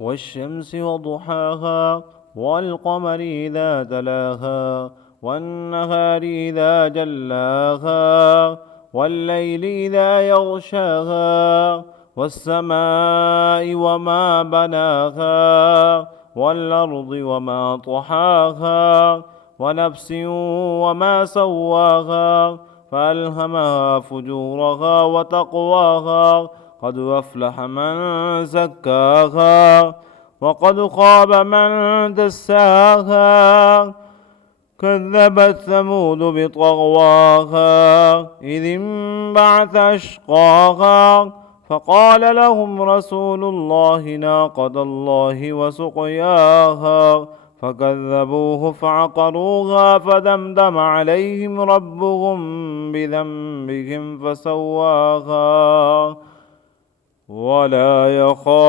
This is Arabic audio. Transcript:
والشمس وضحاها والقمر إذا تلاها والنهار إذا جلاها والليل إذا يغشاها والسماء وما بناها والأرض وما طحاها ونفس وما سواها فألهمها فجورها وتقواها قد أفلح من زكاها وقد خاب من دساها كذبت ثمود بطغواها إذ انبعث أشقاها فقال لهم رسول الله ناقة الله وسقياها فكذبوه فعقروها فدمدم عليهم ربهم بذنبهم فسواها ولا يخاف